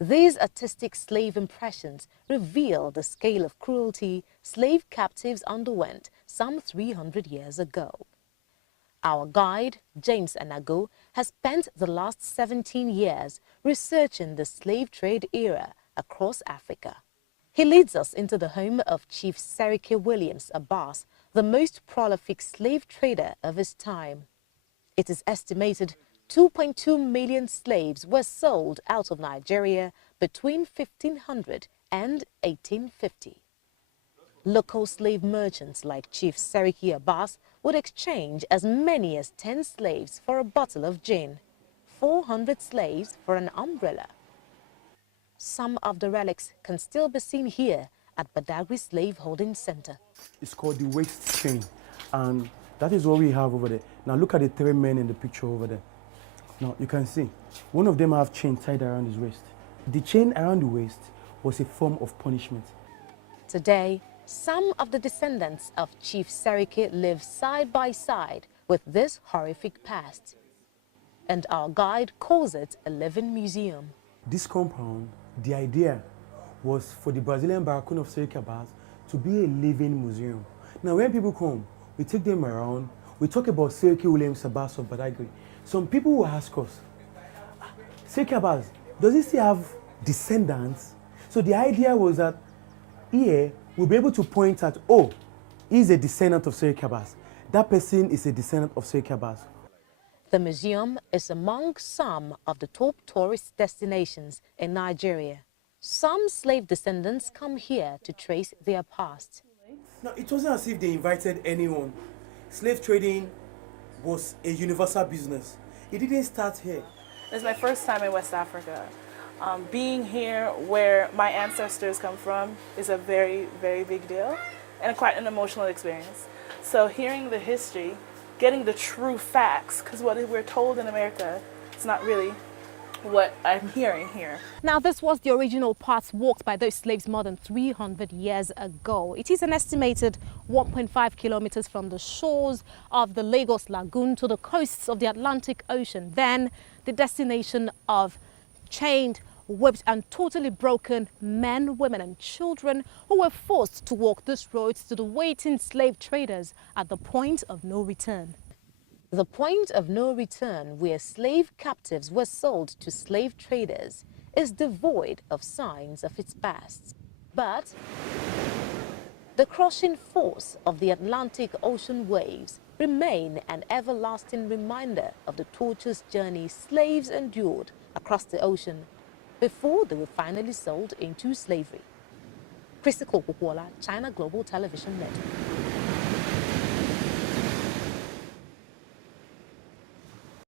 These artistic slave impressions reveal the scale of cruelty slave captives underwent some 300 years ago. Our guide, James Anago, has spent the last 17 years researching the slave trade era across Africa. He leads us into the home of Chief Seriki Williams Abbas, the most prolific slave trader of his time. It is estimated 2.2 million slaves were sold out of Nigeria between 1500 and 1850. Local slave merchants like Chief Seriki Abbas would exchange as many as 10 slaves for a bottle of gin, 400 slaves for an umbrella. Some of the relics can still be seen here at Badagry Slave Holding Center. It's called the waist chain, and that is what we have over there. Now look at the three men in the picture over there. Now you can see, one of them have chain tied around his waist. The chain around the waist was a form of punishment. Today, some of the descendants of Chief Seriki live side by side with this horrific past. And our guide calls it a living museum. This compound, the idea was for the Brazilian Barracoon of Seriki Abbas to be a living museum. Now when people come, we take them around, we talk about Seriki Williams Abbas of Badagry. Some people will ask us, Seriki Abbas, does he still have descendants? So the idea was that here we'll be able to point at, oh, he's a descendant of Seriki Abbas. That person is a descendant of Seriki Abbas. The museum is among some of the top tourist destinations in Nigeria. Some slave descendants come here to trace their past. Now, it wasn't as if they invited anyone. Slave trading was a universal business. It didn't start here. It's my first time in West Africa. Being here where my ancestors come from is a very, very big deal and quite an emotional experience. So hearing the history, getting the true facts, because what we're told in America, it's not really what I'm hearing here. Now, this was the original path walked by those slaves more than 300 years ago. It is an estimated 1.5 kilometers from the shores of the Lagos Lagoon to the coasts of the Atlantic Ocean. Then the destination of chained, whipped and totally broken men, women and children who were forced to walk this road to the waiting slave traders at the point of no return. The point of no return, where slave captives were sold to slave traders, is devoid of signs of its past. But the crushing force of the Atlantic Ocean waves remain an everlasting reminder of the torturous journey slaves endured across the ocean before they were finally sold into slavery. Christy, China Global Television Network.